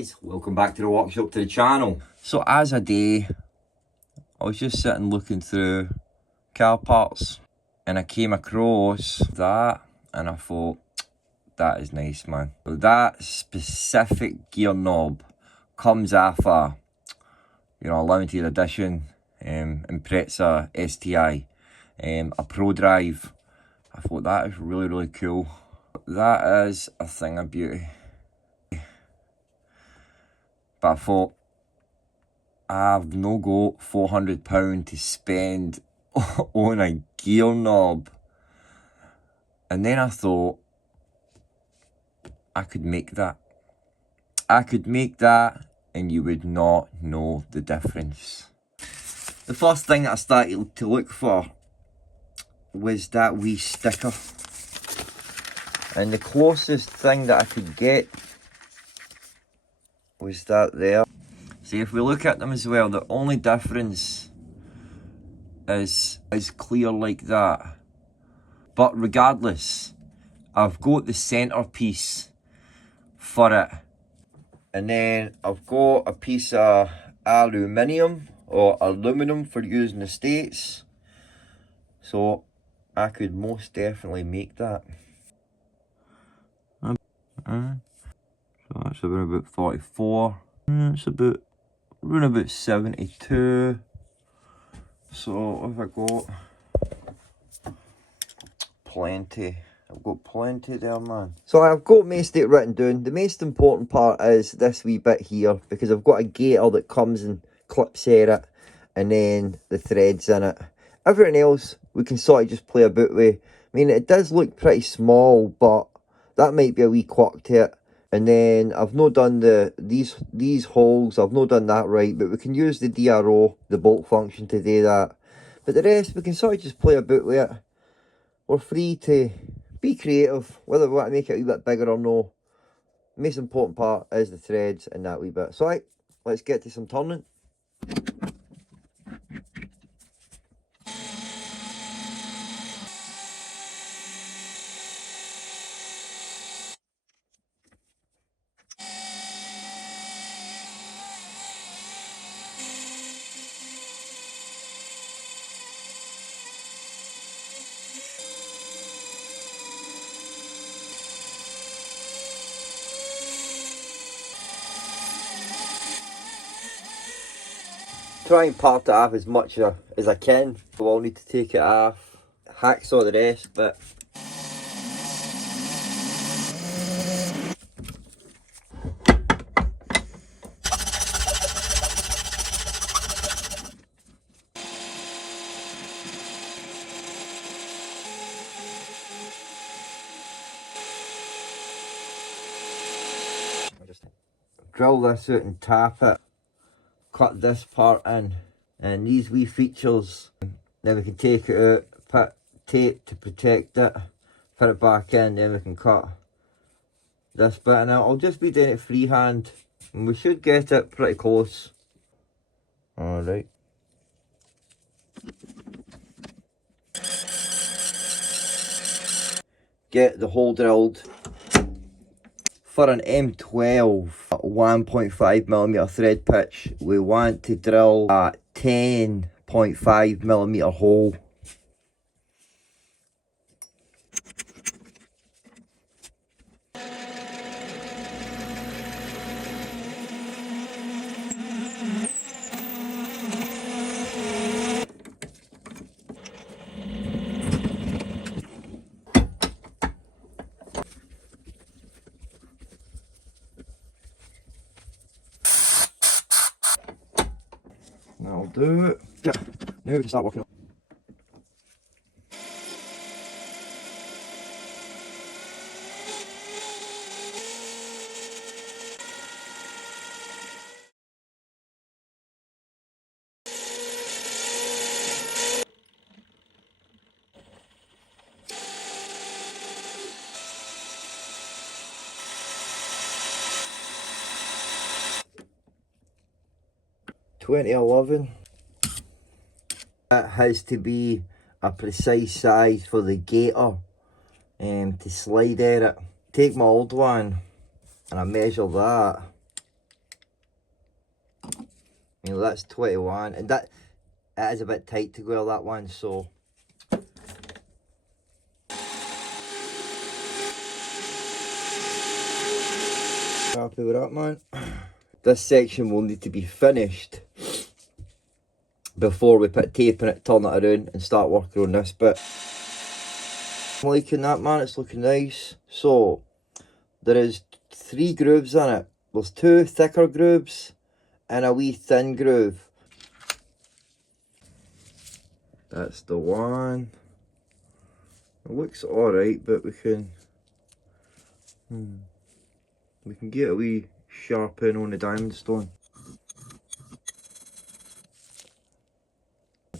guys, welcome back to the workshop, to the channel. So as a day, I was just sitting looking through car parts and I came across that and I thought, that is nice, man. So that specific gear knob comes off a, a limited edition Impreza STI, a Prodrive. I thought that is really cool. That is a thing of beauty. But I thought, I've no got £400 to spend on a gear knob. And then I thought, I could make that. I could make that and you would not know the difference. The first thing that I started to look for was that wee sticker. And the closest thing that I could get was that there. See, if we look at them as well, the only difference is clear like that. But regardless, I've got the centerpiece for it. And then I've got a piece of aluminium or aluminum for use in the States. So I could most definitely make that. So that's around about 44. It's around about 72. So if I got plenty. I've got plenty there, man. So I've got most of it written down. The most important part is this wee bit here, because I've got a gaiter that comes and clips here it, and then the threads in it. Everything else we can sort of just play about with. I mean, it does look pretty small, but that might be a wee quirk to it. And then I've not done these holes, I've not done that right, but we can use the DRO, the bolt function, to do that. But the rest we can sort of just play about with it. We're free to be creative, whether we want to make it a wee bit bigger or no. The most important part is the threads and that wee bit. So right, let's get to some turning. Try and part it off as much as I can. We'll need to take it off, hacksaw the rest, but just drill this out and tap it. Cut this part in, and these wee features, then we can take it out, put tape to protect it, put it back in, then we can cut this bit. And I'll just be doing it freehand and we should get it pretty close. Alright, get the hole drilled. For an M12 1.5mm thread pitch, we want to drill a 10.5mm hole. That'll do it. Yeah. Now we can start working on. .2011. It has to be a precise size for the gaiter to slide at it. Take my old one and I measure that You know, that's 21, and that is a bit tight to go that one, so. Happy with that, man. This section will need to be finished before we put tape in it, turn it around and start working on this bit. I'm liking that, man, it's looking nice. So, there is 3 grooves in it. There's 2 thicker grooves and a wee thin groove. That's the one. It looks alright, but we can get a wee sharp in on the diamond stone.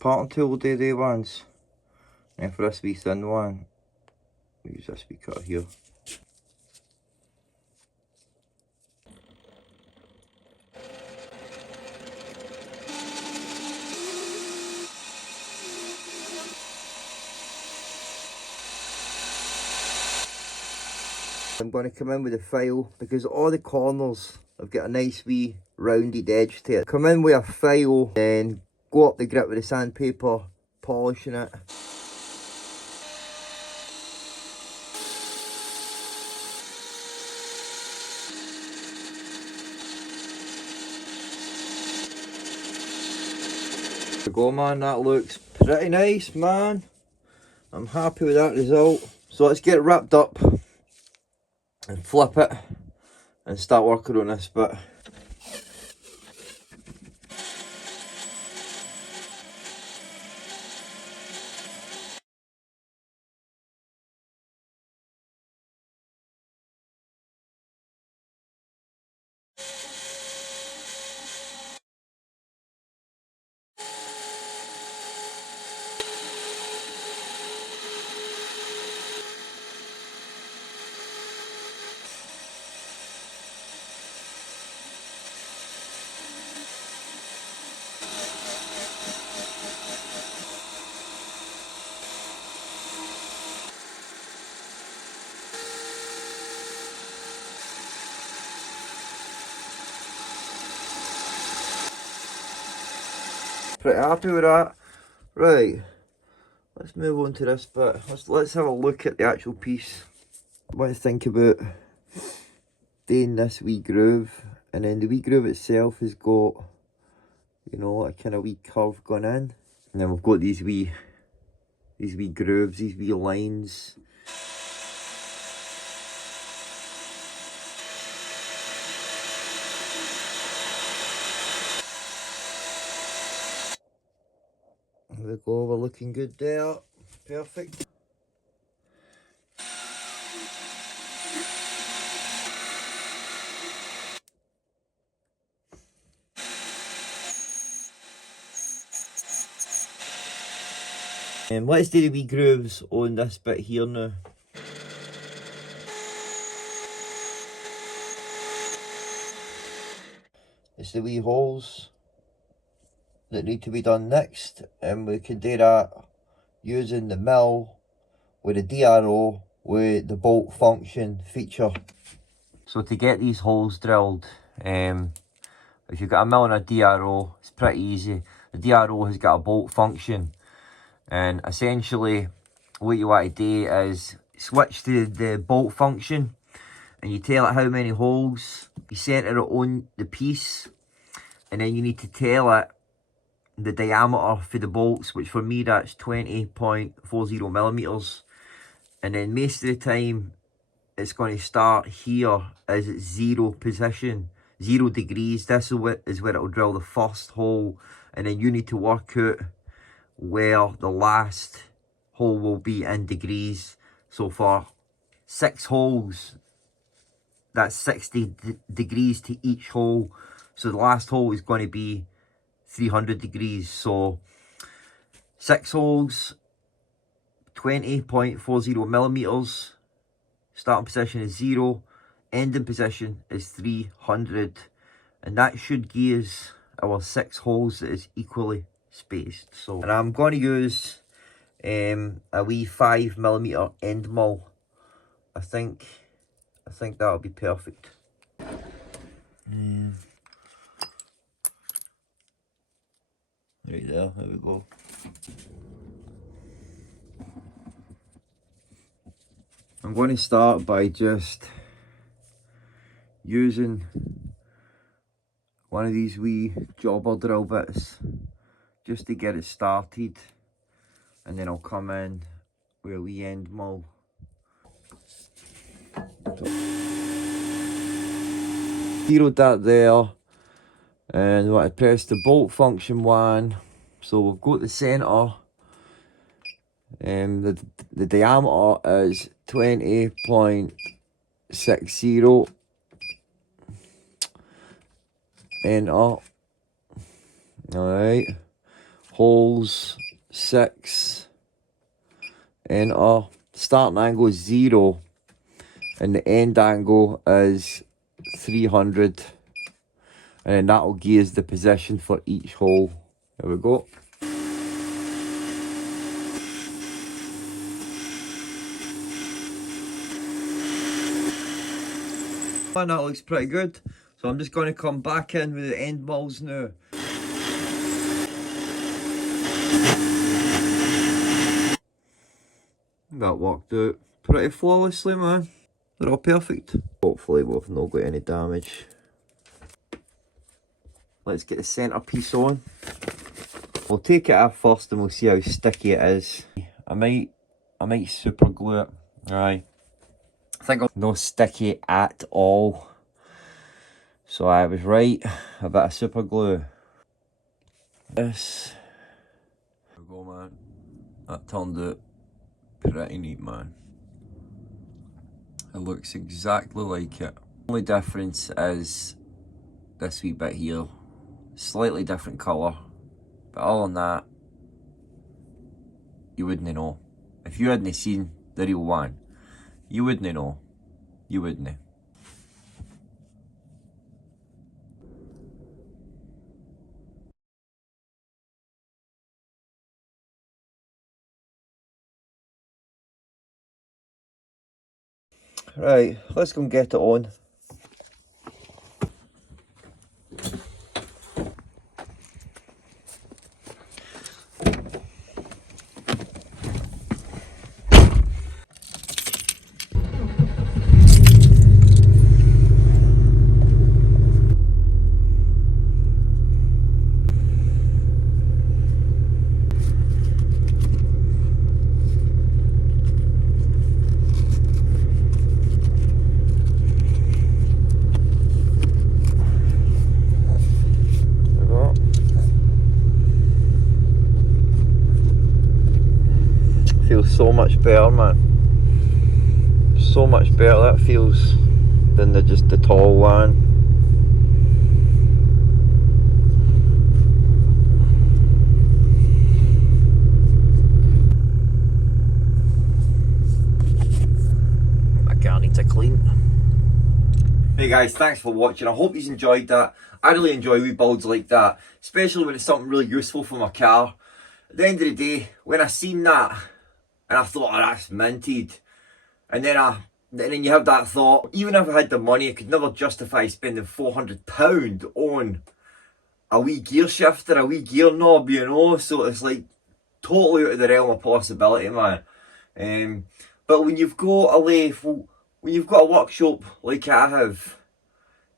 Parting tool will do the ones. And for this wee thin one, we use this wee cut here. I'm going to come in with a file because all the corners have got a nice wee rounded edge to it. Come in with a file and go up the grit with the sandpaper, polishing it. There we go, man, that looks pretty nice, man. I'm happy with that result. So let's get it wrapped up and flip it and start working on this bit. Pretty happy with that. Right, let's move on to this bit. Let's have a look at the actual piece. What do you think about doing this wee groove? And then the wee groove itself has got, you know, a kind of wee curve going in. And then we've got these wee grooves, these wee lines. There we go, we're looking good there. Perfect. Let's do the wee grooves on this bit here now. It's the wee holes that need to be done next, and we can do that using the mill with a DRO with the bolt function feature. So to get these holes drilled, if you've got a mill and a DRO, it's pretty easy. The DRO has got a bolt function, and essentially what you want to do is switch to the bolt function and you tell it how many holes, you center it on the piece, and then you need to tell it the diameter for the bolts, which for me that's 20.40 millimeters. And then most of the time it's going to start here as its 0 position, 0 degrees. This is where it will drill the first hole, and then you need to work out where the last hole will be in degrees. So for 6 holes, that's 60 degrees to each hole. So the last hole is going to be 300 degrees. So 6 holes, 20.40 millimeters. Starting position is 0, ending position is 300, and that should give us our 6 holes that is equally spaced. So, and I'm going to use a wee 5mm end mill. I think that'll be perfect. Right there we go. I'm going to start by just using one of these wee jobber drill bits just to get it started, and then I'll come in with a wee end mill. Zeroed that there, and what I press the bolt function 1. So we've got the centre, and the diameter is 20.60. Enter. Alright. Holes 6. Enter. Starting angle is 0, and the end angle is 300, and then that'll give us the position for each hole. There we go. And that looks pretty good, so I'm just going to come back in with the end mills now. That worked out pretty flawlessly, man. They're all perfect. Hopefully we've not got any damage. Let's get the centre piece on. We'll take it off first and we'll see how sticky it is. I might super glue it. Aye. I think it's not sticky at all. So I was right. A bit of super glue. This. There we go, man. That turned out pretty neat, man. It looks exactly like it. The only difference is this wee bit here. Slightly different colour. But other than that, you wouldn't know. If you hadn't seen the real one, you wouldn't know. You wouldn't. Right, let's go and get it on. Feels so much better, man. So much better that feels than just the tall one. My car needs a clean. Hey guys, thanks for watching. I hope you enjoyed that. I really enjoy wee builds like that, especially when it's something really useful for my car. At the end of the day, when I seen that, and I thought, oh, that's minted. And then you have that thought, even if I had the money, I could never justify spending £400 on a wee gear shifter, a wee gear knob, you know. So it's like totally out of the realm of possibility, man. But when you've got a lathe, when you've got a workshop like I have,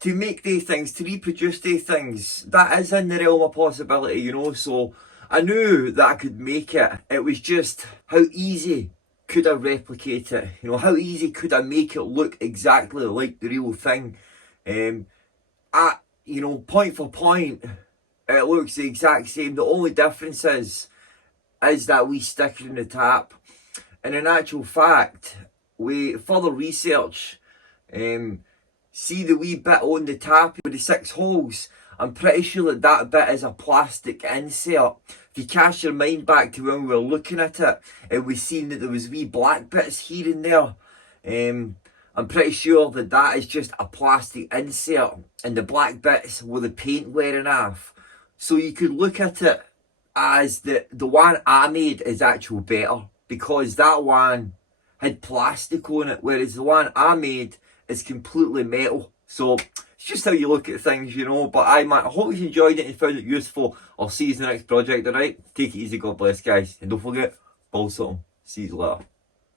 to make these things, to reproduce these things, that is in the realm of possibility, you know. So I knew that I could make it. It was just how easy could I replicate it? You know, how easy could I make it look exactly like the real thing? You know, point for point, it looks the exact same. The only difference is that wee sticker in the tap. And in actual fact, with further research, see the wee bit on the tap with the 6 holes, I'm pretty sure that bit is a plastic insert. If you cast your mind back to when we were looking at it, and we seen that there was wee black bits here and there. I'm pretty sure that is just a plastic insert, and the black bits were the paint wearing off. So you could look at it as the one I made is actual better, because that one had plastic on it, whereas the one I made is completely metal. So it's just how you look at things, you know. But I hope you enjoyed it and found it useful. I'll see you in the next project, alright? Take it easy, God bless, guys. And don't forget, ball something. See you later.